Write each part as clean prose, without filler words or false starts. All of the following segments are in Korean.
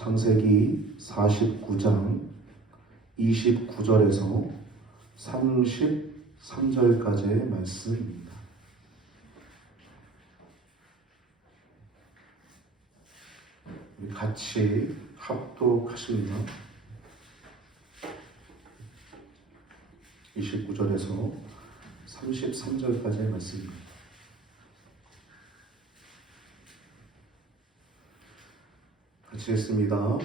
창세기 49장 29절에서 33절까지의 말씀입니다. 우리 같이 합독하십니다. 29절에서 33절까지의 말씀입니다. 같이 했습니다.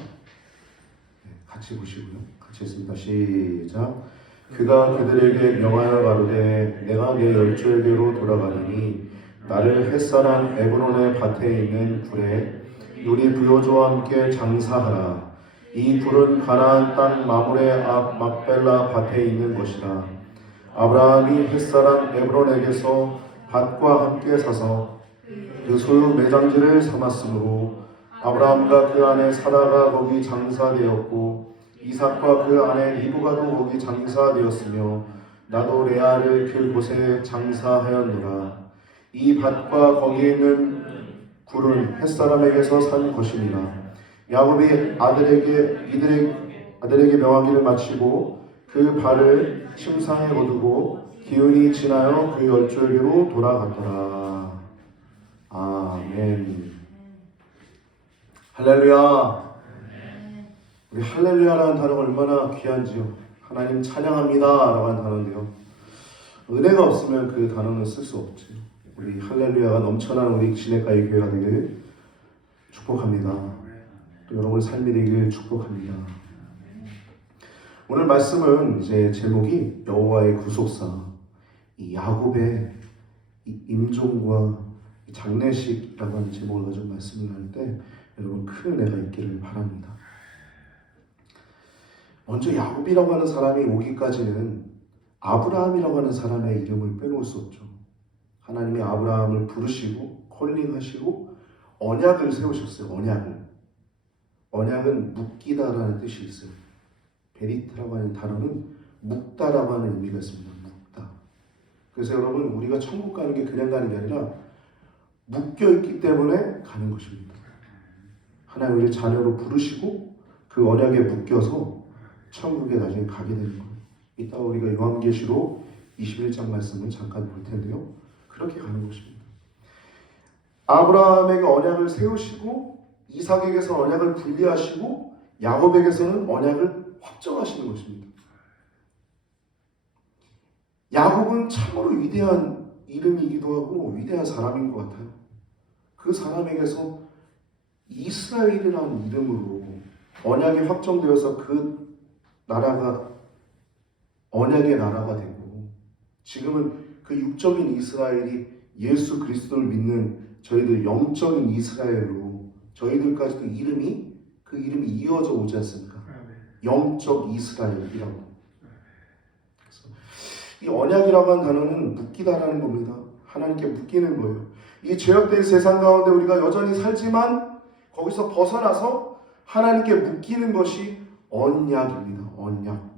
같이 보시고요. 같이 했습니다. 시작. 그가 그들에게 명하여 가로되 내가 내 열조에게로 돌아가리니 나를 햇사람 에브론의 밭에 있는 굴에 누리 부요조와 함께 장사하라. 이 굴은 가나안 땅 마물의 앞 막벨라 밭에 있는 것이다. 아브라함이 햇사람 에브론에게서 밭과 함께 사서 그 소유 매장지를 삼았으므로 아브라함과 그 아내 사라가 거기 장사되었고 이삭과 그 아내 리브가도 거기 장사되었으며 나도 레아를 그곳에 장사하였노라. 이 밭과 거기에 있는 굴은 햇사람에게서 산 것이니라. 야곱이 아들에게 명하기를 마치고 그 발을 침상에 거두고 기운이 지나여 그 열조에게로 돌아갔더라. 아멘. 할렐루야. 우리 할렐루야라는 단어가 얼마나 귀한지요. 하나님 찬양합니다 라고 하는 단어인데요, 은혜가 없으면 그 단어는 쓸 수 없죠. 우리 할렐루야가 넘쳐나는 우리 시내가의 교회가 되기를 축복합니다. 또 여러분의 삶이 되기를 축복합니다. 오늘 말씀은 이제 제목이 여호와의 구속사, 이 야곱의 이 임종과 장례식이라고 하는 제목을 가지고 말씀을 할 때 여러분 큰 은혜가 있기를 바랍니다. 먼저 야곱이라고 하는 사람이 오기까지는 아브라함이라고 하는 사람의 이름을 빼놓을 수 없죠. 하나님이 아브라함을 부르시고 콜링하시고 언약을 세우셨어요. 언약은 묶이다라는 뜻이 있어요. 베리트라고 하는 단어는 묶다라고 하는 의미가 있습니다. 묶다. 그래서 여러분 우리가 천국 가는 게 그냥 가는 게 아니라 묶여있기 때문에 가는 것입니다. 하나님 우리를 자녀로 부르시고 그 언약에 묶여서 천국에 나중에 가게 되는 거예요. 이따 우리가 요한계시록 21장 말씀을 잠깐 볼 텐데요, 그렇게 가는 것입니다. 아브라함에게 언약을 세우시고 이삭에게서 언약을 분리하시고 야곱에게서는 언약을 확정하시는 것입니다. 야곱은 참으로 위대한 이름이기도 하고 위대한 사람인 것 같아요. 그 사람에게서 이스라엘이라는 이름으로 언약이 확정되어서 그 나라가 언약의 나라가 되고, 지금은 그 육적인 이스라엘이 예수 그리스도를 믿는 저희들 영적인 이스라엘로 저희들까지도 그 이름이 이어져 오지 않습니까? 영적 이스라엘이라고. 그래서 이 언약이라고 하는 단어는 묶이다라는 겁니다. 하나님께 묶이는 거예요. 이 죄악된 세상 가운데 우리가 여전히 살지만 거기서 벗어나서 하나님께 묶이는 것이 언약입니다. 언약.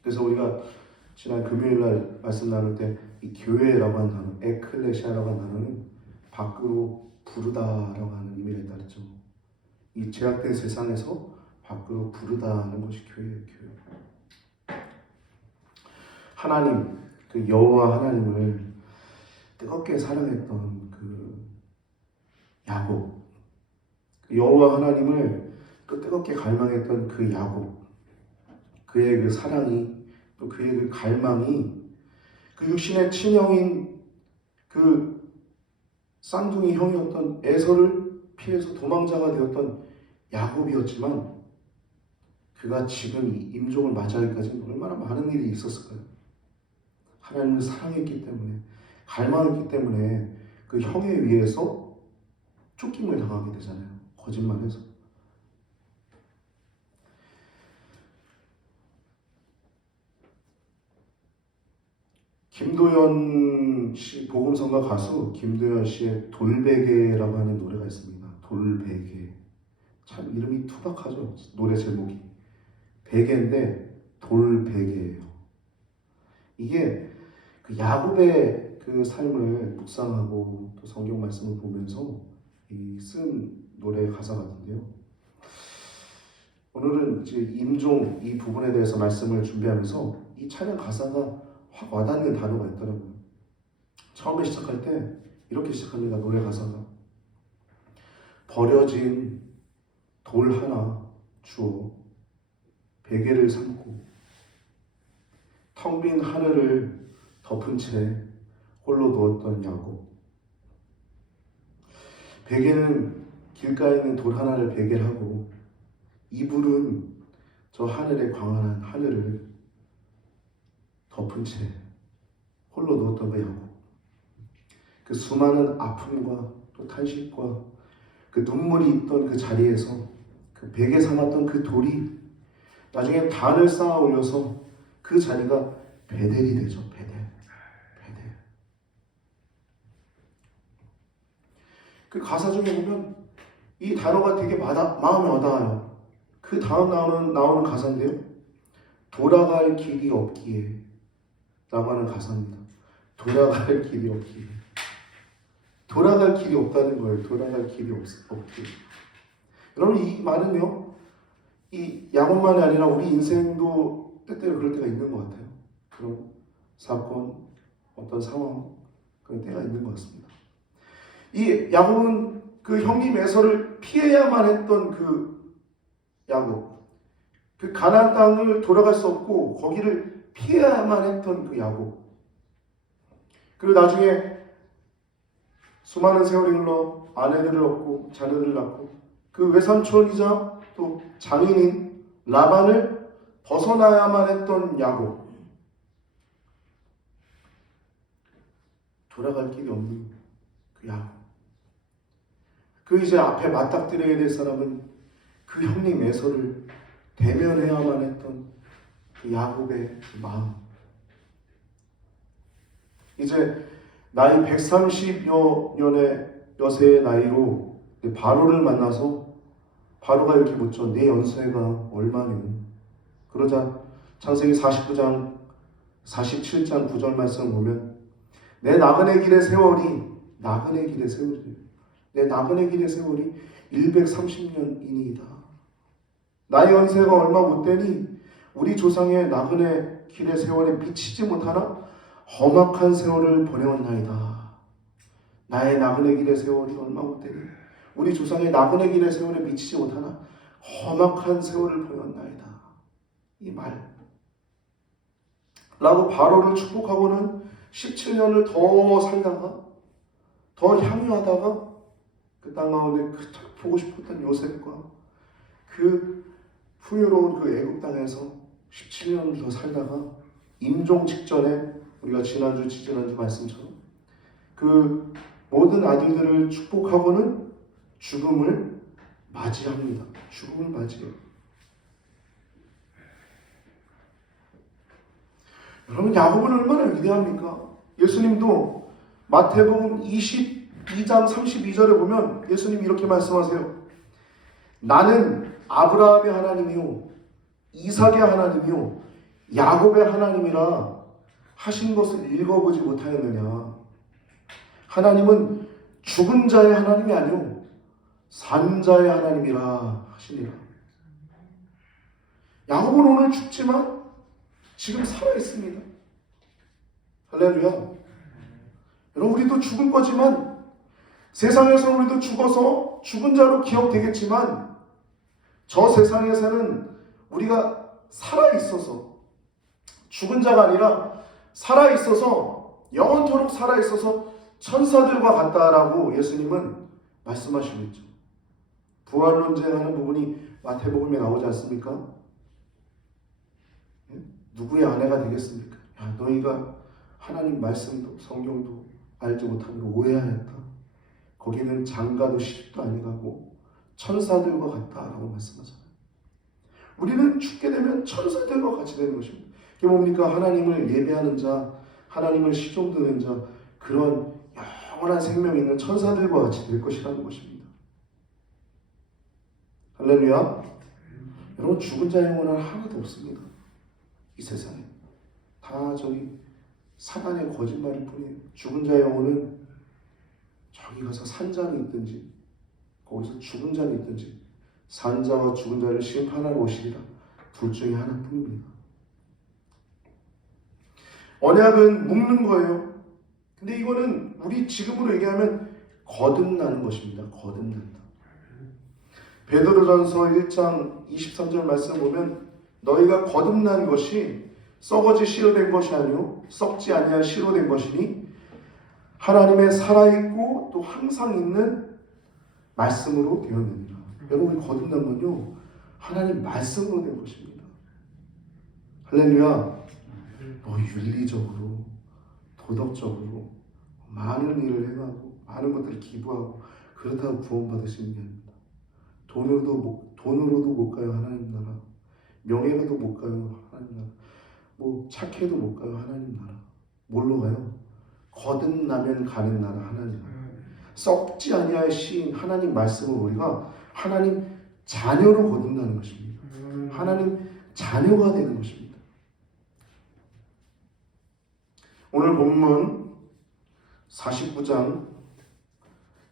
그래서 우리가 지난 금요일날 말씀 나눌 때 이 교회라고 하는 단어, 에클레시아라고 하는 단어는 밖으로 부르다라고 하는 의미가 있다 그랬죠. 이 죄악된 세상에서 밖으로 부르다는 것이 교회예요. 교회. 하나님, 그 여호와 하나님을 뜨겁게 사랑했던 그 야곱, 여호와 하나님을 또 뜨겁게 갈망했던 그 야곱, 그의 그 사랑이, 또 그의 그 갈망이 그 육신의 친형인 그 쌍둥이 형이었던 에서를 피해서 도망자가 되었던 야곱이었지만, 그가 지금 이 임종을 맞이하기까지 얼마나 많은 일이 있었을까요? 하나님을 사랑했기 때문에, 갈망했기 때문에 그 형에 의해서 쫓김을 당하게 되잖아요. 거짓말해서. 김도연 씨, 복음성가 가수 김도연 씨의 돌베개라고 하는 노래가 있습니다. 돌베개. 참 이름이 투박하죠. 노래 제목이. 베개인데 돌베개예요. 이게 그 야곱의 그 삶을 묵상하고 또 성경 말씀을 보면서 쓴 노래 가사 같은데요. 오늘은 이제 임종 이 부분에 대해서 말씀을 준비하면서 이 찬양 가사가 확 와닿는 단어가 있더라고요. 처음에 시작할 때 이렇게 시작합니다. 노래 가사가 버려진 돌 하나 주어 베개를 삼고 텅 빈 하늘을 덮은 채 홀로 누웠던 야곱. 베개는 길가에 있는 돌 하나를 베개를 하고 이불은 저 하늘의 광활한 하늘을 덮은 채 홀로 누웠던 그 야곱. 그 수많은 아픔과 또 탄식과 그 눈물이 있던 그 자리에서 그 베개 삼았던 그 돌이 나중에 단을 쌓아 올려서 그 자리가 베델이 되죠. 베델. 그 가사 중에 보면 이 단어가 되게 마음에 와닿아요. 그 다음 나오는 가사인데요. 돌아갈 길이 없기에 라고 하는 가사입니다. 돌아갈 길이 없기에. 돌아갈 길이 없다는 거예요. 돌아갈 길이 없기에. 여러분 이 말은요. 이 야곱만이 아니라 우리 인생도 때때로 그럴 때가 있는 것 같아요. 그런 사건, 어떤 상황, 그런 때가 있는 것 같습니다. 이 야곱은 그 형님 에서를 피해야만 했던 그 야곱, 그 가나안 땅을 돌아갈 수 없고 거기를 피해야만 했던 그 야곱. 그리고 나중에 수많은 세월이 흘러 아내들을 얻고 자녀들을 낳고 그 외삼촌이자 또 장인인 라반을 벗어나야만 했던 야곱. 돌아갈 길이 없는 그 야곱. 그 이제 앞에 맞닥뜨려야 될 사람은 그 형님 에서를 대면해야만 했던 그 야곱의 그 마음. 이제 나이 130여 년의 여세의 나이로 바로를 만나서 바로가 이렇게 묻죠. 내 연세가 얼마니? 그러자 창세기 49장 47장 9절 말씀을 보면 내 나그네 길의 세월이 내 나그네 길의 세월이 130년이니이다. 나의 연세가 얼마 못 되니 우리 조상의 나그네 길의 세월에 미치지 못하나 험악한 세월을 보내었나이다. 나의 나그네 길의 세월이 얼마 못 되니 우리 조상의 나그네 길의 세월에 미치지 못하나 험악한 세월을 보내었나이다. 이 말 라고 바로를 축복하고는 17년을 더 살다가 더 향유하다가 그 땅 가운데 그토록 보고 싶었던 요셉과 그 풍요로운 그 애굽 땅에서 17년을 더 살다가 임종 직전에 우리가 지지난주 말씀처럼 그 모든 아들들을 축복하고는 죽음을 맞이합니다. 죽음을 맞이해요. 여러분 야곱은 얼마나 위대합니까? 예수님도 마태복음 22장 32절에 보면 예수님이 이렇게 말씀하세요. 나는 아브라함의 하나님이요 이삭의 하나님이요 야곱의 하나님이라 하신 것을 읽어보지 못하였느냐. 하나님은 죽은 자의 하나님이 아니요 산 자의 하나님이라 하시니라. 야곱은 오늘 죽지만 지금 살아있습니다. 할렐루야. 여러분 우리도 죽을 거지만 세상에서 우리도 죽어서 죽은 자로 기억되겠지만 저 세상에서는 우리가 살아있어서 죽은 자가 아니라 살아있어서 영원토록 살아있어서 천사들과 같다라고 예수님은 말씀하시고 있죠. 부활론쟁하는 부분이 마태복음에 나오지 않습니까? 누구의 아내가 되겠습니까? 야, 너희가 하나님 말씀도 성경도 알지 못함으로 오해하였다. 거기는 장가도 시집도 아니가고 천사들과 같다라고 말씀하잖아요. 우리는 죽게 되면 천사들과 같이 되는 것입니다. 이게 뭡니까? 하나님을 예배하는 자, 하나님을 시종드는 자, 그런 영원한 생명이 있는 천사들과 같이 될 것이라는 것입니다. 할렐루야. 여러분 죽은 자 영혼은 하나도 없습니다. 이 세상에 다 저기 사단의 거짓말일 뿐이에요. 죽은 자 영혼은 저기 가서 산자로 있든지 거기서 죽은 자는 있든지 산 자와 죽은 자를 심판하러 오시리라. 둘 중에 하나뿐입니다. 언약은 묶는 거예요. 근데 이거는 우리 지금으로 얘기하면 거듭나는 것입니다. 거듭난다. 베드로전서 1장 23절 말씀 보면 너희가 거듭난 것이 썩어지 씨로 된 것이 아니요 썩지 아니한 씨로 된 것이니 하나님의 살아있고 또 항상 있는 말씀으로 되었느니라. 여러분 거듭난 건요 하나님 말씀으로 된 것입니다. 할렐루야. 윤리적으로 도덕적으로 많은 일을 해가고 많은 것들을 기부하고 그렇다고 구원받으시는 게 아닙니다. 돈으로도 못 가요 하나님 나라. 명예로도 못 가요 하나님 나라. 뭐 착해도 못 가요 하나님 나라. 뭘로 가요? 거듭나면 가는 나라 하나님 나라. 썩지 아니할 시인 하나님 말씀을 우리가 하나님 자녀로 거듭나는 것입니다. 하나님 자녀가 되는 것입니다. 오늘 본문 49장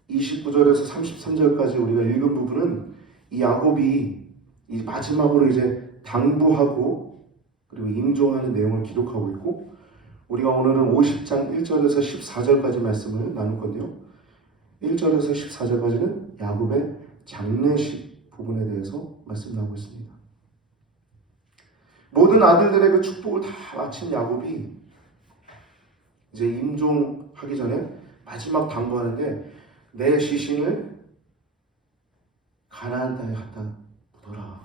29절에서 33절까지 우리가 읽은 부분은 이 야곱이 이 마지막으로 이제 당부하고 그리고 임종하는 내용을 기록하고 있고, 우리가 오늘은 50장 1절에서 14절까지 말씀을 나눌 건데요. 1절에서 14절까지는 야곱의 장례식 부분에 대해서 말씀 나오고 있습니다. 모든 아들들의 그 축복을 다 마친 야곱이 이제 임종하기 전에 마지막 당부하는데 내 시신을 가나안 땅에 갖다 묻어라.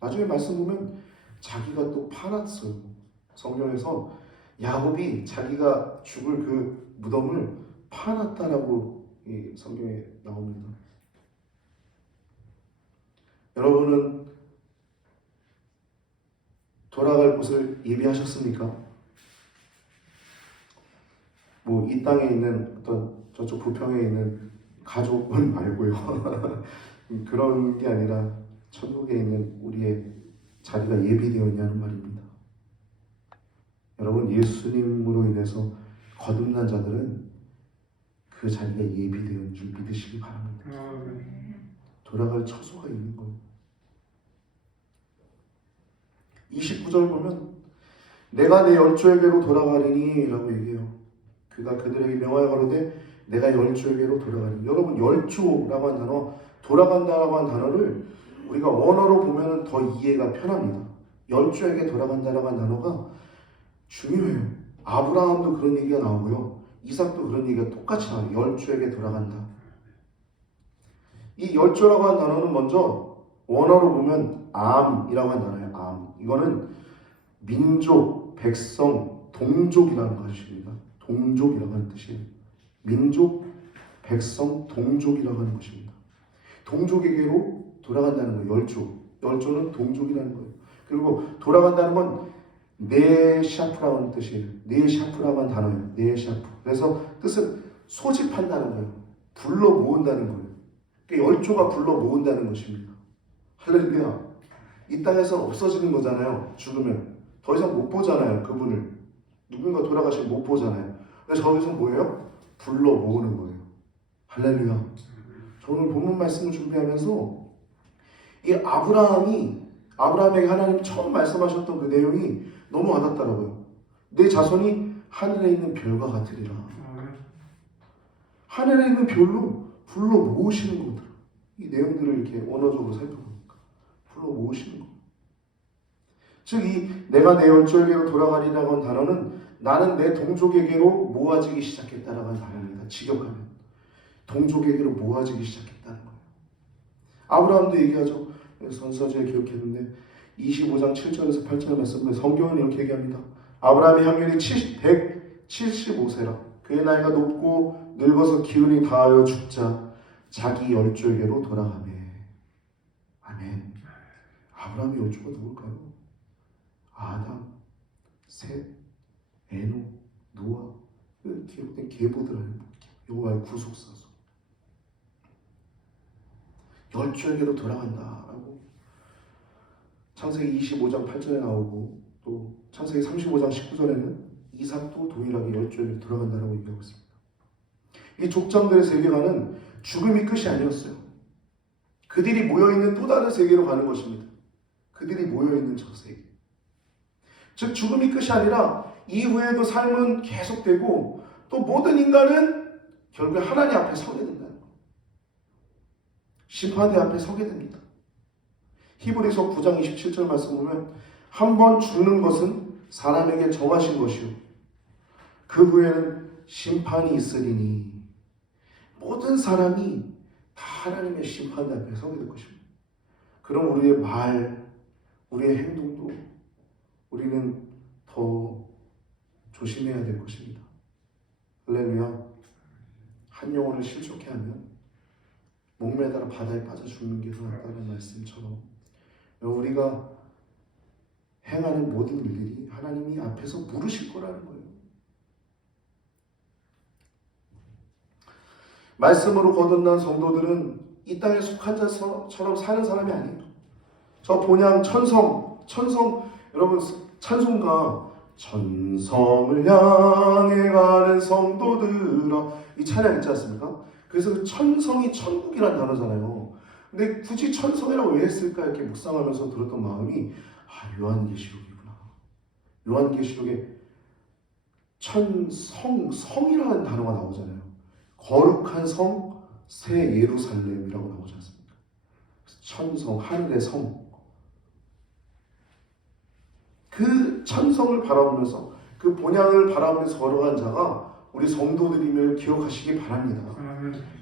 나중에 말씀 보면 자기가 또 팔았어요. 성경에서 야곱이 자기가 죽을 그 무덤을 파놨다라고 이 성경에 나옵니다. 여러분은 돌아갈 곳을 예비하셨습니까? 뭐 이 땅에 있는 어떤 저쪽 부평에 있는 가족은 말고요. 그런 게 아니라 천국에 있는 우리의 자리가 예비되어 있냐는 말입니다. 여러분 예수님으로 인해서 거듭난 자들은 그 자리가 예비되어 있는 줄 믿으시기 바랍니다. 돌아갈 처소가 있는 거예요. 29절 보면 내가 내 열조에게로 돌아가리니 라고 얘기해요. 그가 그들에게 명하여 가로되 내가 열조에게로 돌아가리니. 여러분 열조라고 한 단어, 돌아간다라고 한 단어를 우리가 원어로 보면 더 이해가 편합니다. 열조에게 돌아간다라고 한 단어가 중요해요. 아브라함도 그런 얘기가 나오고요. 이삭도 그런 얘기가 똑같이 나와요. 열조에게 돌아간다. 이 열조라고 한 단어는 먼저 원어로 보면 암이라고 한 단어예요. 암. 이거는 민족, 백성, 동족이라는 것입니다. 동족이라고 하는 뜻이에요. 민족, 백성, 동족이라고 하는 것입니다. 동족에게로 돌아간다는 거예요. 열조. 열조는 동족이라는 거예요. 그리고 돌아간다는 건 네샤프라고 하는 뜻이에요. 네샤프라고 하는 단어예요. 네샤프. 그래서 뜻은 소집한다는 거예요. 불러 모은다는 거예요. 그러니까 열조가 불러 모은다는 것입니다. 할렐루야. 이 땅에서 없어지는 거잖아요. 죽으면 더 이상 못 보잖아요. 그분을 누군가 돌아가시면 못 보잖아요. 근데 저기서 뭐예요? 불러 모으는 거예요. 할렐루야. 저는 본문 말씀을 준비하면서 이 아브라함에게 하나님 처음 말씀하셨던 그 내용이 너무 와닿더라고요. 내 자손이 하늘에 있는 별과 같으리라. 하늘에 있는 별로 불러 모으시는 거더라. 이 내용들을 이렇게 언어적으로 살펴보니까 불러 모으시는 거. 즉 이 내가 내 열조에게로 돌아가리라고 한 단어는 나는 내 동족에게로 모아지기 시작했다라고 한 단어입니다. 직역하면 동족에게로 모아지기 시작했다는 거예요. 아브라함도 얘기하죠. 선서지에 기록했는데 25장 7절에서 8절 말씀에 성경은 이렇게 얘기합니다. 아브라함의 향년이 175세라. 그의 나이가 높고 늙어서 기운이 다하여 죽자 자기 열조에게로 돌아가매. 아멘. 아브라함의 열조가 누굴까요? 아담, 셋, 에노, 노아, 기록된 계보들 아닙니까? 여호와의 구속사서. 열조에게로 돌아간다라고 창세기 25장 8절에 나오고, 또 창세기 35장 19절에는 이삭도 동일하게 열조에게로 돌아간다라고 얘기하고 있습니다. 이 족장들의 세계관은 죽음이 끝이 아니었어요. 그들이 모여있는 또 다른 세계로 가는 것입니다. 그들이 모여있는 저 세계. 즉 죽음이 끝이 아니라 이후에도 삶은 계속되고 또 모든 인간은 결국 하나님 앞에 서게 된다는 거예요. 심판대 앞에 서게 됩니다. 히브리서 9장 27절 말씀 보면 한 번 죽는 것은 사람에게 정하신 것이요 그 후에는 심판이 있으리니 모든 사람이 다 하나님의 심판대 앞에 서게 될 것입니다. 그럼 우리의 말, 우리의 행동도 우리는 더 조심해야 될 것입니다. 할렐루야. 한 영혼을 실족해 하면 목매달아 바다에 빠져 죽는 게 더 낫다는 말씀처럼 우리가 행하는 모든 일들이 하나님이 앞에서 물으실 거라는 거예요. 말씀으로 거듭난 성도들은 이 땅에 속한 자처럼 사는 사람이 아니에요. 저 본향 천성 여러분 찬송가 천성을 향해 가는 성도들아 이 찬양 있지 않습니까? 그래서 그 천성이 천국이라는 단어잖아요. 근데 굳이 천성이라고 왜 했을까 이렇게 묵상하면서 들었던 마음이 요한계시록이구나. 요한계시록에 성이라는 단어가 나오잖아요. 거룩한 성, 새 예루살렘이라고 나오지 않습니까? 천성, 하늘의 성. 그 천성을 바라보면서 그 본향을 바라보면서 걸어간 자가 우리 성도들임을 기억하시기 바랍니다.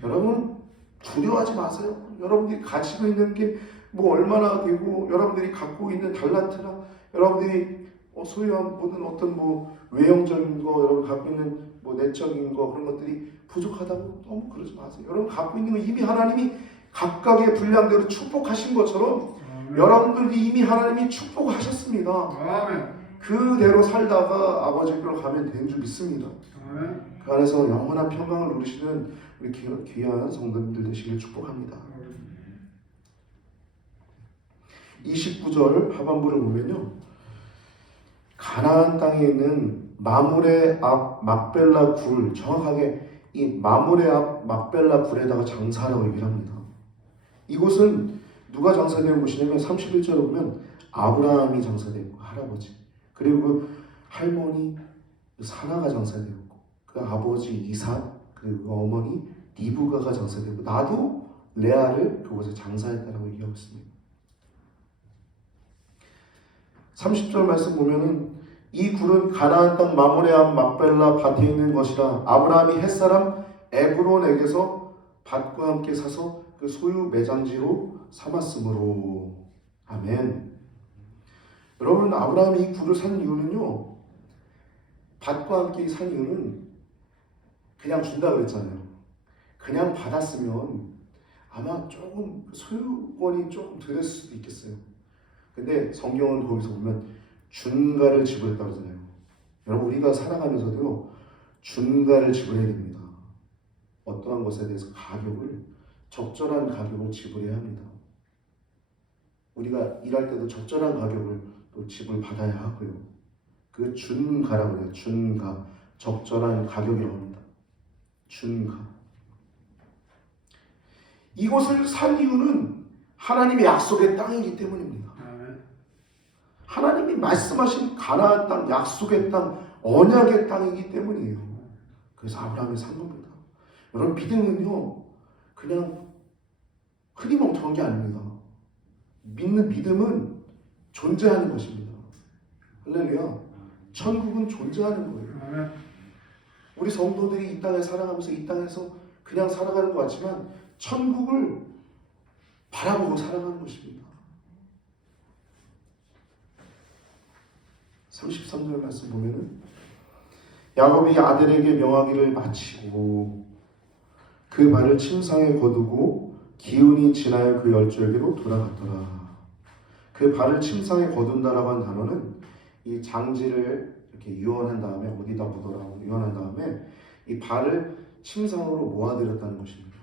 여러분 두려워하지 마세요. 여러분들이 가지고 있는 게 뭐 얼마나 되고 여러분들이 갖고 있는 달란트나 여러분들이 소유한 모든 어떤 뭐 외형적인 거 여러분 갖고 있는 뭐 내적인 거 그런 것들이 부족하다고 너무 그러지 마세요. 여러분 갖고 있는 거 이미 하나님이 각각의 분량대로 축복하신 것처럼 여러분들이 이미 하나님이 축복하셨습니다. 아멘. 그대로 살다가 아버지께로 가면 되는 줄 믿습니다. 아멘. 그 안에서 영원한 평강을 누리시는 우리 귀한 성도님들 되시길 축복합니다. 29절 하반부를 보면요, 가나안 땅에 있는 마므레 앞 막벨라 굴, 정확하게 이 마므레 앞 막벨라 굴에다가 장사라고 얘기를 합니다. 이곳은 누가 장사된 곳이냐면 31절에 보면 아브라함이 장사되었고 할아버지, 그리고 그 할머니 사라가 장사되었고 그 아버지 이삭, 그리고 그 어머니 리브가가 장사되고 나도 레아를 그곳에 장사했다라고 얘기하고 있습니다. 30절 말씀 보면은 이 굴은 가나안 땅 마므레 앞 막벨라 밭에 있는 것이라 아브라함이 햇사람 에브론에게서 밭과 함께 사서 그 소유 매장지로 삼았으므로. 아멘. 여러분 아브라함이 이 굴을 산 이유는요, 밭과 함께 산 이유는 그냥 준다 그랬잖아요. 그냥 받았으면 아마 조금 소유권이 조금 덜 됐을 수도 있겠어요. 근데 성경은 거기서 보면 준가를 지불했다고 하잖아요. 여러분 우리가 살아가면서도요 준가를 지불해야 됩니다. 어떠한 것에 대해서 적절한 가격을 지불해야 합니다. 우리가 일할 때도 적절한 가격을 또 지불받아야 하고요. 그 준가라고 해요. 준가, 적절한 가격이라고 합니다. 준가. 이곳을 산 이유는 하나님의 약속의 땅이기 때문입니다. 하나님이 말씀하신 가나안 땅, 약속의 땅, 언약의 땅이기 때문이에요. 그래서 아브라함이 산 겁니다. 여러분 믿음은요 그냥 흐리멍텅한 게 아닙니다. 믿는 믿음은 존재하는 것입니다. 할렐루야. 천국은 존재하는 거예요. 우리 성도들이 이 땅에 살아가면서 이 땅에서 그냥 살아가는 것 같지만 천국을 바라보고 살아가는 것입니다. 33절 말씀 보면은 야곱이 아들에게 명하기를 마치고 그 발을 침상에 거두고 기운이 지나여 그 열조에게로 돌아갔더라. 그 발을 침상에 거둔다라고 한 단어는 이 장지를 이렇게 유언한 다음에 어디다 묻어라고 유언한 다음에 이 발을 침상으로 모아들였다는 것입니다.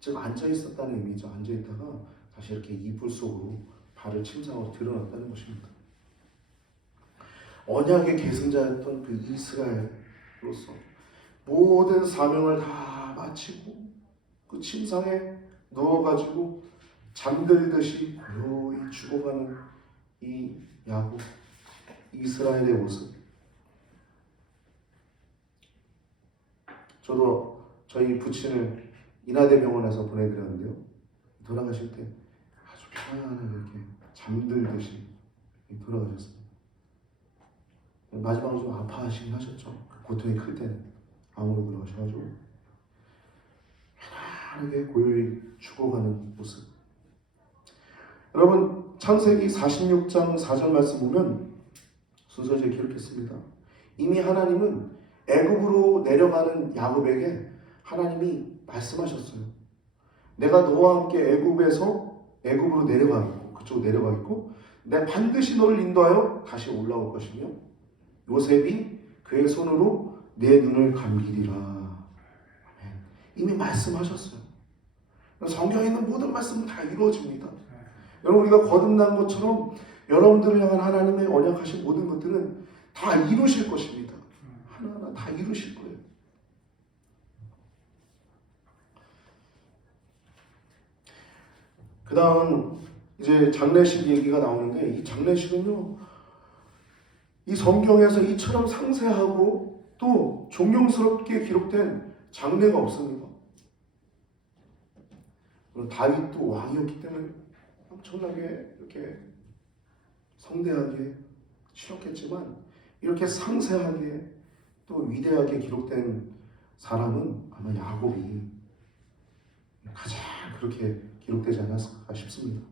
즉 앉아 있었다는 의미죠. 앉아 있다가 다시 이렇게 이불 속으로 발을 침상으로 드러났다는 것입니다. 언약의 계승자였던 그 이스라엘로서 모든 사명을 다 마치고 그 침상에 누워가지고 잠들듯이 고요히 죽어가는 이 야곱, 이스라엘의 모습. 저도 저희 부친을 인하대병원에서 보내드렸는데요. 돌아가실 때 아주 편안하게 이렇게 잠들듯이 돌아가셨어요. 마지막으로 좀 아파하시긴 하셨죠. 그 고통이 클 때는 암으로 돌아가셔가지고 편안하게 고요히 죽어가는 모습. 여러분, 창세기 46장 4절 말씀 보면 순서대로 기록했습니다. 이미 하나님은 애굽으로 내려가는 야곱에게 하나님이 말씀하셨어요. 내가 너와 함께 애굽으로 내려가겠고, 그쪽으로 내려가겠고, 내가 반드시 너를 인도하여 다시 올라올 것이며, 요셉이 그의 손으로 내 눈을 감기리라. 아멘. 이미 말씀하셨어요. 성경에 있는 모든 말씀은 다 이루어집니다. 여러분, 우리가 거듭난 것처럼 여러분들을 향한 하나님의 언약하신 모든 것들은 다 이루실 것입니다. 하나하나 다 이루실 거예요. 그 다음 이제 장례식 얘기가 나오는데, 이 장례식은요, 이 성경에서 이처럼 상세하고 또 존경스럽게 기록된 장례가 없습니다. 다윗도 왕이었기 때문에 엄청나게 이렇게 성대하게 치렀겠지만, 이렇게 상세하게 또 위대하게 기록된 사람은 아마 야곱이 가장 그렇게 기록되지 않았을까 싶습니다.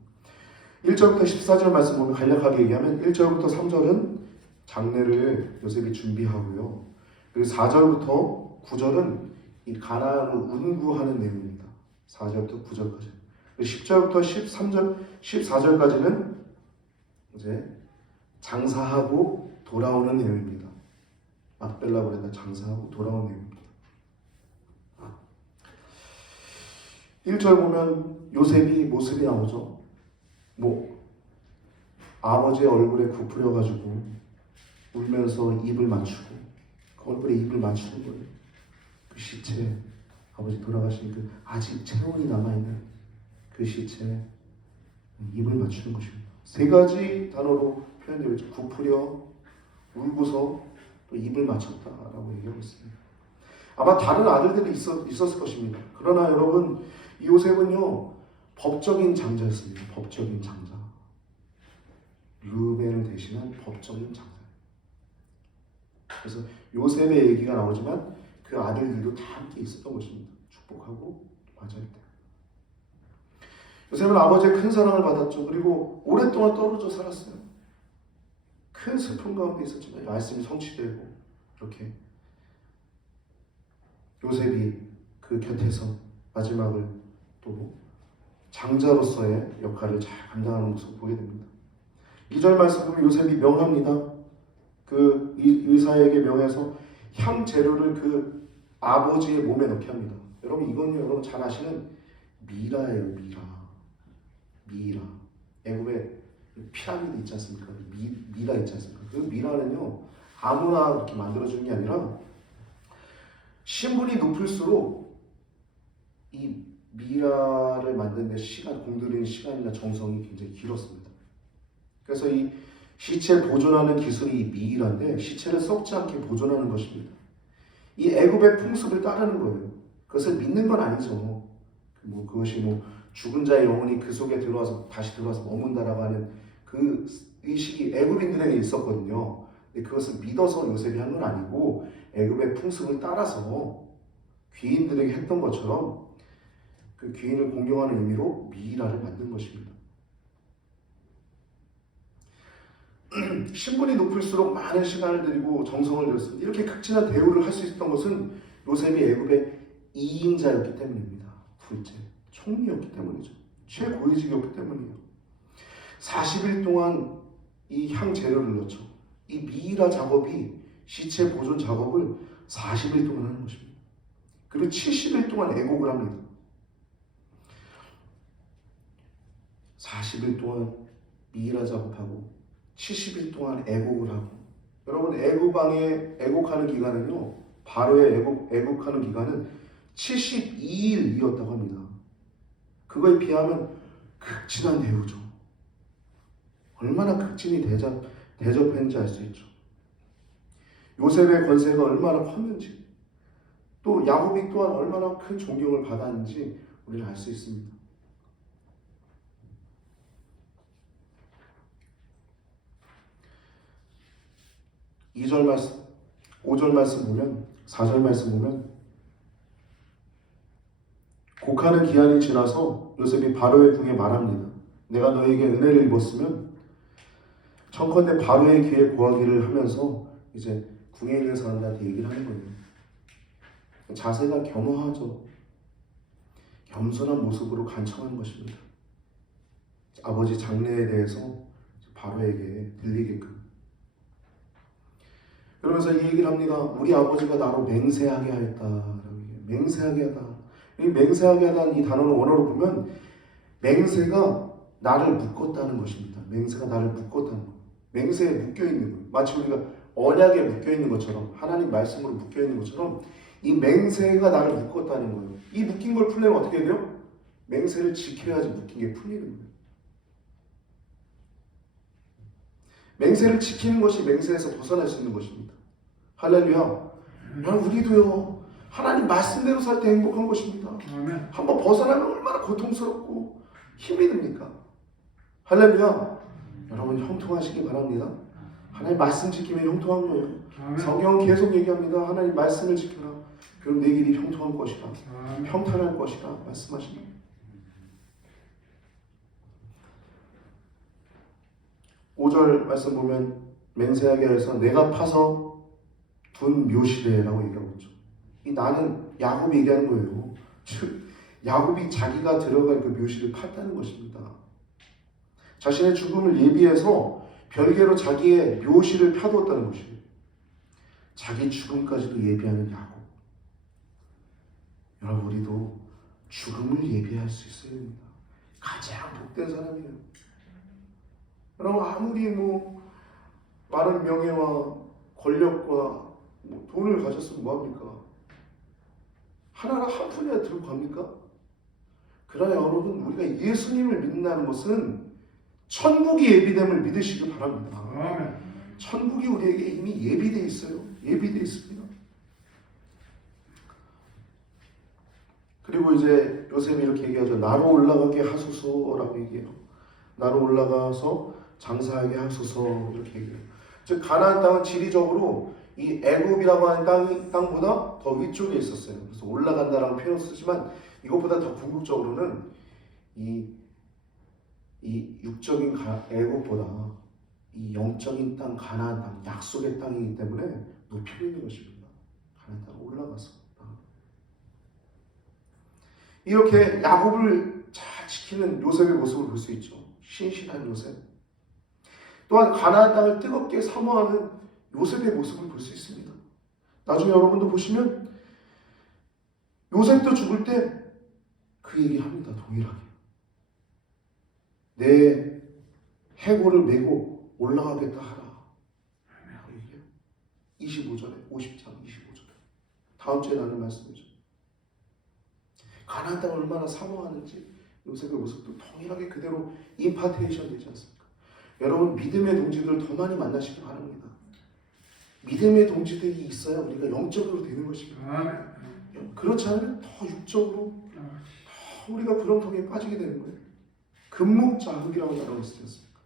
1절부터 14절 말씀 보면 간략하게 얘기하면 1절부터 3절은 장례를 요셉이 준비하고요. 그리고 4절부터 9절은 이 가나안을 운구하는 내용입니다. 4절부터 9절까지. 10절부터 13절, 14절까지는 이제 장사하고 돌아오는 내용입니다. 막벨라볼에다 장사하고 돌아오는 내용입니다. 1절 보면 요셉이 모습이 나오죠. 아버지의 얼굴에 굽으려가지고 울면서 입을 맞추고, 그 얼굴에 입을 맞추는 거예요. 그 시체, 아버지 돌아가신 그 아직 체온이 남아있는 그 시체에 입을 맞추는 것입니다. 세 가지 단어로 표현되어 있죠. 굽으려, 울고서 또 입을 맞췄다라고 얘기하고 있습니다. 아마 다른 아들들이 있었을 것입니다. 그러나 여러분, 이 요셉은요, 법적인 장자였습니다. 법적인 장자. 르벤을 대신한 법적인 장자. 그래서 요셉의 얘기가 나오지만 그 아들들도 다 함께 있었던 것입니다. 축복하고 맞아야 돼. 요셉은 아버지의 큰 사랑을 받았죠. 그리고 오랫동안 떨어져 살았어요. 큰 슬픔 가운데 있었지만 말씀이 성취되고, 이렇게 요셉이 그 곁에서 마지막을 또 장자로서의 역할을 잘 감당하는 모습을 보게 됩니다. 2절 말씀 보면 요셉이 명합니다. 그 의사에게 명해서 향 재료를 그 아버지의 몸에 넣게 합니다. 여러분, 이건요, 여러분 잘 아시는 미라예요. 미라. 애굽에 피라미드 있지 않습니까? 미라 있지 않습니까? 그 미라는요, 아무나 이렇게 만들어주는 게 아니라 신분이 높을수록 이 미라를 만드는 데 공들이는 시간이나 정성이 굉장히 길었습니다. 그래서 이 시체를 보존하는 기술이 이 미라인데, 시체를 썩지 않게 보존하는 것입니다. 이 애굽의 풍습을 따르는 거예요. 그것을 믿는 건 아니죠. 그것이 죽은 자의 영혼이 그 속에 다시 들어와서 머문다라고 하는 그 의식이 애굽인들에게 있었거든요. 근데 그것을 믿어서 요셉이 한 건 아니고, 애굽의 풍습을 따라서 귀인들에게 했던 것처럼 그 귀인을 공경하는 의미로 미라를 만든 것입니다. 신분이 높을수록 많은 시간을 들이고 정성을 들였습니다. 이렇게 극진한 대우를 할 수 있었던 것은 요셉이 애굽의 2인자였기 때문입니다. 둘째, 총리였기 때문이죠. 최고위직이었기 때문이에요. 40일 동안 이 향 재료를 넣죠. 이 미라 작업이, 시체 보존 작업을 40일 동안 하는 것입니다. 그리고 70일 동안 애곡을 합니다. 40일 동안 미라 작업하고 70일 동안 애곡을 하고. 여러분, 애굽 왕의 애곡하는 기간은요, 바로의 애곡하는 기간은 72일이었다고 합니다. 그거에 비하면 극진한 대우죠. 얼마나 극진히 대접했는지 알 수 있죠. 요셉의 권세가 얼마나 컸는지, 또 야곱이 또한 얼마나 큰 존경을 받았는지 우리는 알 수 있습니다. (2절) 말씀, 5절 말씀 보면, 4절 말씀 보면, 곡하는 기한이 지나서 요셉이 바로의 궁에 말합니다. 내가 너에게 은혜를 입었으면 청컨대 바로의 귀에 고하기를 하면서 이제 궁에 있는 사람들한테 얘기를 하는 거예요. 자세가 겸허하죠. 겸손한 모습으로 간청하는 것입니다. 아버지 장래에 대해서 바로에게 들리게끔. 그러면서 이 얘기를 합니다. 우리 아버지가 나로 맹세하게 하였다. 맹세하게 하다. 이 맹세하게 하다는 이 단어를 원어로 보면 맹세가 나를 묶었다는 것입니다. 맹세가 나를 묶었다는 것. 맹세에 묶여있는 것. 마치 우리가 언약에 묶여있는 것처럼, 하나님 말씀으로 묶여있는 것처럼 이 맹세가 나를 묶었다는 거예요. 이 묶인 걸 풀려면 어떻게 돼요? 맹세를 지켜야지 묶인 게 풀리는 거예요. 맹세를 지키는 것이 맹세에서 벗어날 수 있는 것입니다. 할렐루야. 우리도요, 하나님 말씀대로 살 때 행복한 것입니다. 한번 벗어나면 얼마나 고통스럽고 힘이 듭니까? 할렐루야. 여러분 형통하시기 바랍니다. 하나님 말씀 지키면 형통한 거예요. 성경은 계속 얘기합니다. 하나님 말씀을 지켜라. 그럼 내 길이 형통한 것이라, 평탄할 것이라 말씀하십니다. (5절) 말씀 보면 맹세하게 해서 내가 파서 둔 묘시래라고 얘기하고 있죠. 이 나는 야곱이 얘기하는 거예요. 즉 야곱이 자기가 들어갈 그 묘시를 팠다는 것입니다. 자신의 죽음을 예비해서 별개로 자기의 묘시를 펴두었다는 것이에요. 자기 죽음까지도 예비하는 야곱. 여러분, 우리도 죽음을 예비할 수 있어야 됩니다. 가장 복된 사람이에요. 여러분, 아무리 많은 명예와 권력과 돈을 가졌으면 뭐합니까? 하나가 한 푼이나 들고 갑니까? 그러나 여러분, 우리가 예수님을 믿는다는 것은 천국이 예비됨을 믿으시기 바랍니다. 천국이 우리에게 이미 예비되어 있어요. 예비되어 있습니다. 그리고 이제 요셉이 이렇게 얘기하죠. 나로 올라가게 하소서라고 얘기해요. 나로 올라가서 장사하게 하소서 이렇게 얘기해요. 즉 가나안 땅은 지리적으로 이 애굽이라고 하는 땅보다 더 위쪽에 있었어요. 그래서 올라간다라는 표현을 쓰지만 이것보다 더 궁극적으로는 이 육적인 애굽보다 이 영적인 땅, 가나안 땅, 약속의 땅이기 때문에 높이고 있는 것입니다. 가나안 땅 올라가서 이렇게 야곱을 잘 지키는 요셉의 모습을 볼 수 있죠. 신실한 요셉. 또한 가나안 땅을 뜨겁게 사모하는 요셉의 모습을 볼 수 있습니다. 나중에 여러분도 보시면 요셉도 죽을 때 그 얘기를 합니다. 동일하게. 내 해골을 메고 올라가겠다 하라. 25절에 50장 25절에 다음 주에 나눌 말씀이죠. 가나안 땅을 얼마나 사모하는지 요셉의 모습도 동일하게 그대로 임파테이션 되지 않습니까? 여러분, 믿음의 동지들 더 많이 만나시기 바랍니다. 믿음의 동지들이 있어야 우리가 영적으로 되는 것입니다. 그렇지 않으면 더 육적으로 더 우리가 구렁텅이에 빠지게 되는 거예요. 금묵자흑이라고 나라고 있지 않습니까?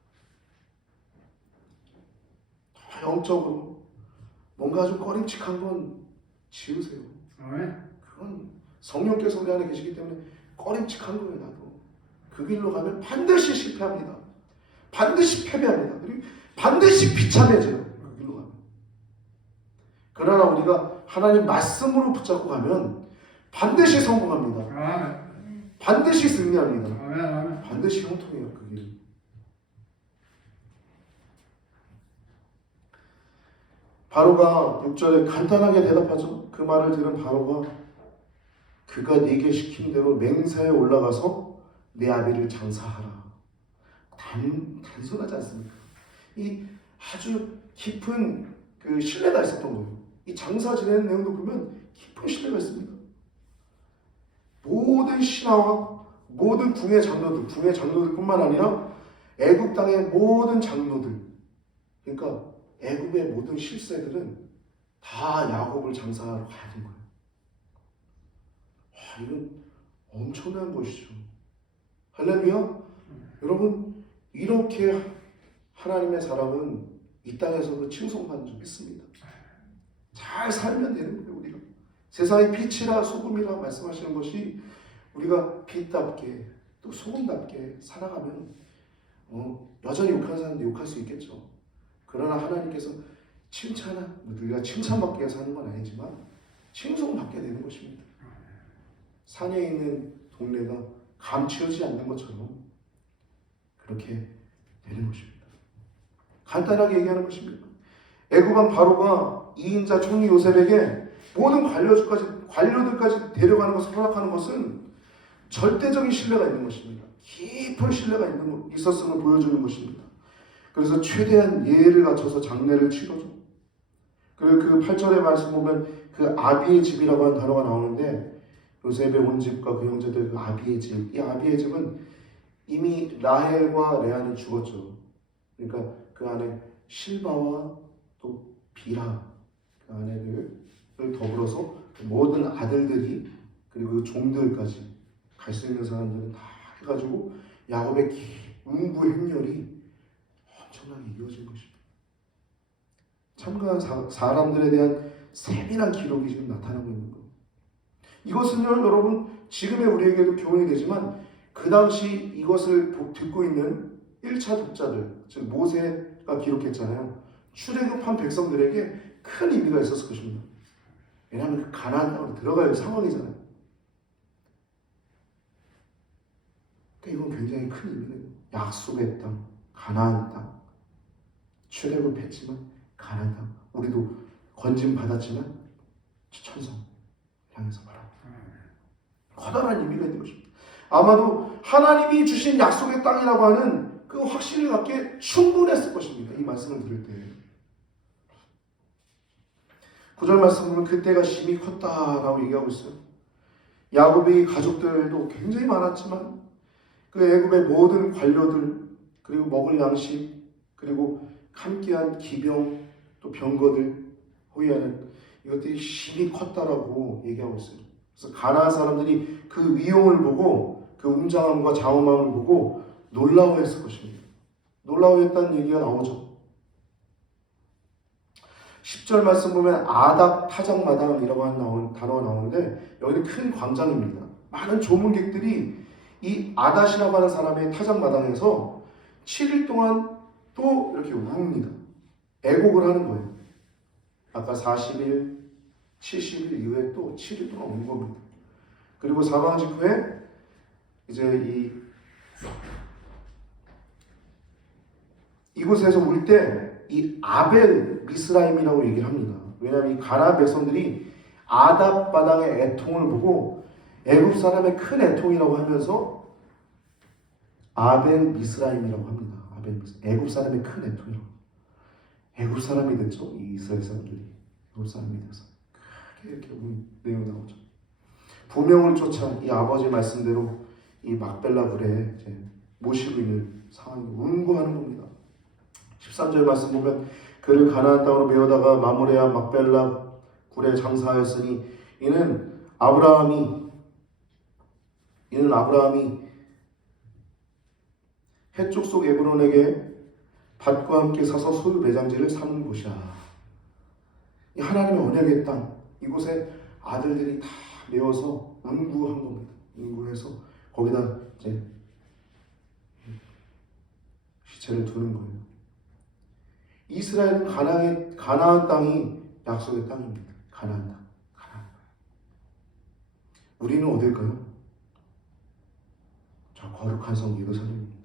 더 영적으로 뭔가 좀 꺼림칙한 건 지우세요. 그건 성령께서 우리 안에 계시기 때문에 꺼림칙한 거예요. 나도 그 길로 가면 반드시 실패합니다. 반드시 패배합니다. 그리고 반드시 비참해져요. 그 길로 가면. 그러나 우리가 하나님 말씀으로 붙잡고 가면 반드시 성공합니다. 반드시 승리합니다. 반드시 형통해요. 그 길. 바로가 6절에 간단하게 대답하죠. 그 말을 들은 바로가 그가 네게 시킨 대로 맹사에 올라가서 내 아비를 장사하라. 단순하지 않습니까? 이 아주 깊은 그 신뢰가 있었던 거예요. 이 장사 지내는 내용도 보면 깊은 신뢰가 있습니다. 모든 신하와 모든 궁의 장로들뿐만 아니라 애굽 땅의 모든 장로들, 그러니까 애굽의 모든 실세들은 다 야곱을 장사하러 가야 된 거예요. 와, 이건 엄청난 것이죠. 할렐루야. 여러분, 이렇게 하나님의 사람은 이 땅에서도 칭송받는 줄 믿습니다. 잘 살면 되는 거예요. 우리가 세상의 빛이라 소금이라 말씀하시는 것이 우리가 빛답게 또 소금답게 살아가면 여전히 욕하는 사람도 욕할 수 있겠죠. 그러나 하나님께서 우리가 칭찬받기 위해서 하는 건 아니지만 칭송받게 되는 것입니다. 산에 있는 동네가 감추어지지 않는 것처럼 그렇게 되는 것입니다. 간단하게 얘기하는 것입니다. 애굽 왕 바로가 이인자 총리 요셉에게 모든 관료들까지 데려가는 것을 허락하는 것은 절대적인 신뢰가 있는 것입니다. 깊은 신뢰가 있었음을 보여주는 것입니다. 그래서 최대한 예를 갖춰서 장례를 치러죠. 그리고 그 8절의 말씀 보면 그 아비의 집이라고 하는 단어가 나오는데 요셉의 온 집과 그 형제들 그 아비의 집, 이 아비의 집은 이미 라헬과 레아는 죽었죠. 그러니까 그 안에 실바와 또 비라 그 아내들을 더불어서 모든 아들들이 그리고 그 종들까지 갈 수 있는 사람들은 다 해가지고 야곱의 음부 행렬이 엄청나게 이어진 것입니다. 참가한 사람들에 대한 세밀한 기록이 지금 나타나고 있는 거예요. 이것은요, 여러분, 지금의 우리에게도 교훈이 되지만 그 당시 이것을 듣고 있는 1차 독자들, 즉 모세가 기록했잖아요. 출애굽한 백성들에게 큰 의미가 있었을 것입니다. 왜냐하면 그 가나안 땅으로 들어가야 할 상황이잖아요. 그러니까 이건 굉장히 큰 의미예요. 약속의 땅, 가나안 땅. 출애굽했지만 가나안 땅. 우리도 건짐 받았지만 천성 향해서 바라보고 커다란 의미가 있는 것입니다. 아마도 하나님이 주신 약속의 땅이라고 하는 그 확신을 갖기에 충분했을 것입니다. 이 말씀을 들을 때. 9절 말씀 보면 그때가 심히 컸다라고 얘기하고 있어요. 야곱의 가족들도 굉장히 많았지만 그 애굽의 모든 관료들 그리고 먹을 양식 그리고 함께한 기병 또 병거들 호위하는 이것들이 심히 컸다라고 얘기하고 있어요. 그래서 가나안 사람들이 그 위용을 보고 그 웅장함과 장엄함을 보고 놀라워했을 것입니다. 놀라워했다는 얘기가 나오죠. 10절 말씀 보면 아닥 타작마당이라고 하는 단어가 나오는데 여기는 큰 광장입니다. 많은 조문객들이 이 아닷이라고 하는 사람의 타작마당에서 7일 동안 또 이렇게 웁니다. 애곡을 하는 거예요. 아까 40일, 70일 이후에 또 7일 동안 운 겁니다. 그리고 사망 직후에 이제 이곳에서 울 때 이 아벨 미스라임이라고 얘기를 합니다. 왜냐하면 이 가나안 백성들이 아닷 마당의 애통을 보고 애굽 사람의 큰 애통이라고 하면서 아벨 미스라임이라고 합니다. 애굽 사람의 큰 애통이라고. 애굽 사람이 됐죠. 이 이스라엘 사람들이 애굽 사람이 돼서 크게 이렇게 운 내용 나오죠. 부명을 쫓아 이 아버지 말씀대로 이 막벨라 굴에 이제 모시고 있는 상황이 운구하는 겁니다. 13절 말씀 보면 그를 가나안 땅으로 메어다가 마므레아 막벨라 굴에 장사하였으니 이는 아브라함이 해쪽 속 에브론에게 밭과 함께 사서 소유 매장지를 삼은 곳이야. 이 하나님의 언약의 땅 이곳에 아들들이 다 메어서 운구한 겁니다. 운구해서 거기다 이제 시체를 두는 거예요. 이스라엘은 가나안 땅이 약속의 땅입니다. 가나안 땅. 우리는 어딜까요? 저 거룩한 성 예루살렘입니다.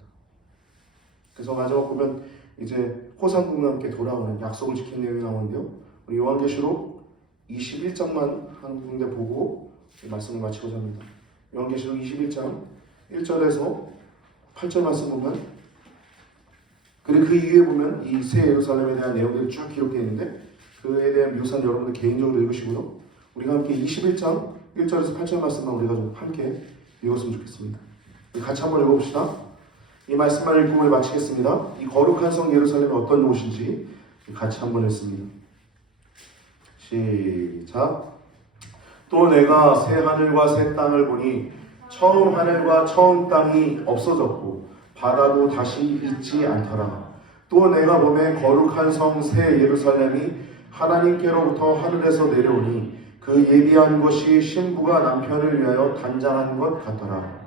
그래서 마지막 보면 이제 호상국과 함께 돌아오는 약속을 지킨 내용이 나오는데요. 우리 요한계시록 21장만 한 군데 보고 말씀을 마치고자 합니다. 요한계시록 21장 1절에서 8절 말씀 보면 그리고 그 이후에 보면 이 새 예루살렘에 대한 내용들이 쭉 기록되어 있는데 그에 대한 묘사는 여러분들 개인적으로 읽으시고요. 우리가 함께 21장 1절에서 8절 말씀만 우리가 좀 함께 읽었으면 좋겠습니다. 같이 한번 읽어봅시다. 이 말씀만 읽고 우리 마치겠습니다. 이 거룩한 성 예루살렘이 어떤 곳인지 같이 한번 읽습니다. 시작. 또 내가 새 하늘과 새 땅을 보니 처음 하늘과 처음 땅이 없어졌고 바다도 다시 있지 않더라. 또 내가 보매 거룩한 성 새 예루살렘이 하나님께로부터 하늘에서 내려오니 그 예비한 것이 신부가 남편을 위하여 단장한 것 같더라.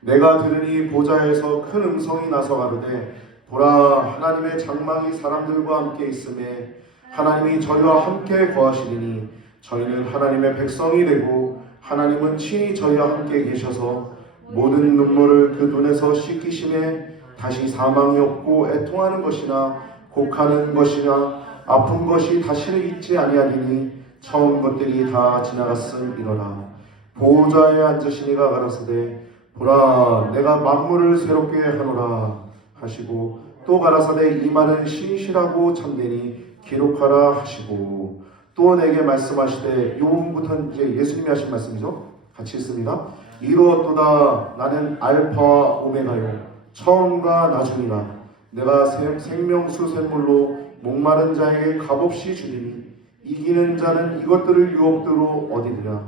내가 들으니 보좌에서 큰 음성이 나서 가로되 보라 하나님의 장막이 사람들과 함께 있음에 하나님이 저희와 함께 거하시리니 저희는 하나님의 백성이 되고 하나님은 친히 저희와 함께 계셔서 모든 눈물을 그 눈에서 씻기심에 다시 사망이 없고 애통하는 것이나 곡하는 것이나 아픈 것이 다시는 있지 아니하리니 처음 것들이 다 지나갔음이로라. 보호자에 앉으시니가 가라사대 보라 내가 만물을 새롭게 하노라 하시고 또 가라사대 이 말은 신실하고 참되니 기록하라 하시고 또 내게 말씀하시되 이 부분부터는 이제 예수님이 하신 말씀이죠. 같이 읽습니다. 이루었도다 나는 알파와 오메가요 처음과 나중이라. 내가 생명수 샘물로 목마른 자에게 값없이 주리니 이기는 자는 이것들을 유업대로 얻으리라.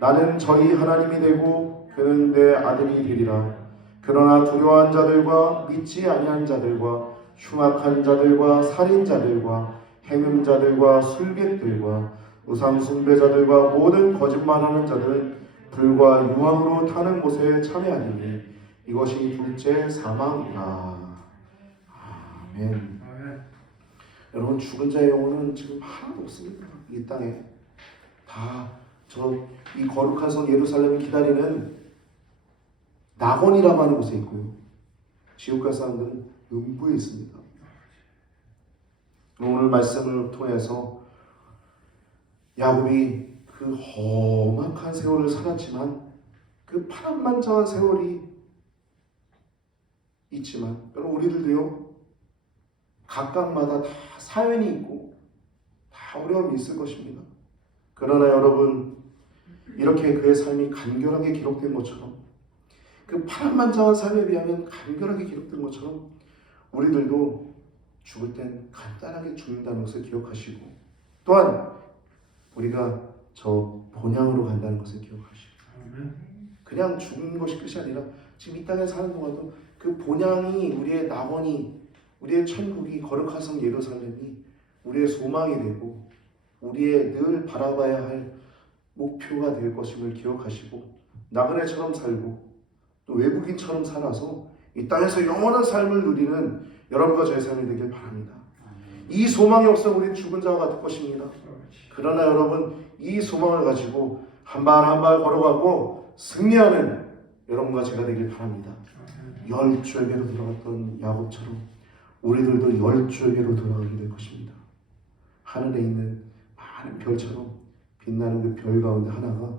나는 저희 하나님이 되고 그는 내 아들이 되리라. 그러나 두려워한 자들과 믿지 아니한 자들과 흉악한 자들과 살인자들과 행음자들과 술객들과 우상 숭배자들과 모든 거짓말하는 자들은 불과 유황으로 타는 곳에 참여하리니 이것이 둘째 사망이라. 아멘. 여러분 죽은 자의 영혼은 지금 하나도 없습니다. 이 땅에 다 이 거룩한 성 예루살렘을 기다리는 낙원이라고 하는 곳에 있고요. 지옥 갈 사람들은 음부에 있습니다. 오늘 말씀을 통해서 야곱이 그 험악한 세월을 살았지만 그 파란만장한 세월이 있지만 여러분 우리들도요 각각마다 다 사연이 있고 다 어려움이 있을 것입니다. 그러나 여러분 이렇게 그의 삶이 간결하게 기록된 것처럼 그 파란만장한 삶에 비하면 간결하게 기록된 것처럼 우리들도 죽을 땐 간단하게 죽는다는 것을 기억하시고 또한 우리가 저 본향으로 간다는 것을 기억하시고 그냥 죽는 것이 끝이 아니라 지금 이 땅에 사는 동안도 그 본향이 우리의 낙원이 우리의 천국이 거룩한 성 예루살렘이 우리의 소망이 되고 우리의 늘 바라봐야 할 목표가 될 것임을 기억하시고 나그네처럼 살고 또 외국인처럼 살아서 이 땅에서 영원한 삶을 누리는 여러분과 저의 삶이 되길 바랍니다. 이 소망이 없으면 우리는 죽은 자와 같을 것입니다. 그러나 여러분 이 소망을 가지고 한 발 한 발 걸어가고 승리하는 여러분과 제가 되길 바랍니다. 열조에게로 돌아갔던 야곱처럼 우리들도 열조에게로 돌아가게 될 것입니다. 하늘에 있는 많은 별처럼 빛나는 그 별 가운데 하나가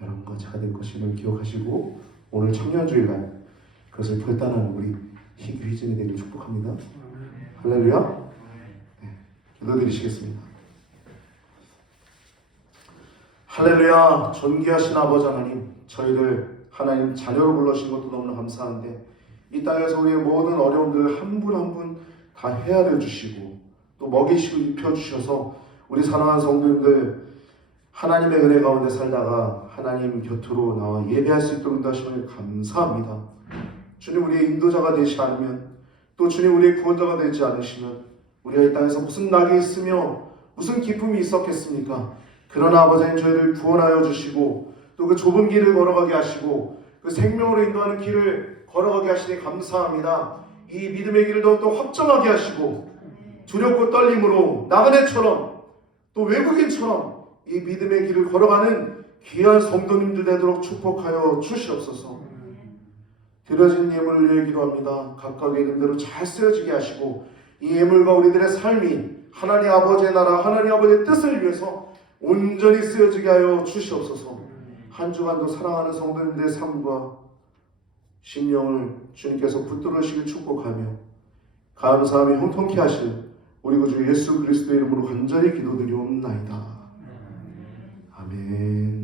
여러분과 제가 될 것임을 기억하시고 오늘 청년주일날 그것을 결단하는 우리 희귀 휘진이 되길 축복합니다. 할렐루야. 네, 기도드리시겠습니다. 할렐루야. 존귀하신 아버지 하나님, 저희를 하나님 자녀로 불러신 것도 너무나 감사한데 이 땅에서 우리의 모든 어려움들을 한 분 한 분 다 헤아려 주시고 또 먹이시고 입혀주셔서 우리 사랑하는 성도님들 하나님의 은혜 가운데 살다가 하나님 곁으로 나와 예배할 수 있도록 인도하심을 감사합니다. 주님 우리의 인도자가 되지 않으면 또 주님 우리의 구원자가 되지 않으시면 우리가 이 땅에서 무슨 낙이 있으며 무슨 기쁨이 있었겠습니까? 그러나 아버지는 저희를 구원하여 주시고 또 그 좁은 길을 걸어가게 하시고 그 생명으로 인도하는 길을 걸어가게 하시니 감사합니다. 이 믿음의 길을 더욱더 확정하게 하시고 두렵고 떨림으로 나그네처럼 또 외국인처럼 이 믿음의 길을 걸어가는 귀한 성도님들 되도록 축복하여 주시옵소서. 드려진 예물을 위해 기도합니다. 각각의 이름대로 잘 쓰여지게 하시고 이 예물과 우리들의 삶이 하나님 아버지의 나라 하나님 아버지의 뜻을 위해서 온전히 쓰여지게 하여 주시옵소서. 한 주간도 사랑하는 성도님들의 삶과 심령을 주님께서 붙들으시길 축복하며 감사함이 형통케 하실 우리 구주 예수 그리스도의 이름으로 간절히 기도드리옵나이다. 아멘.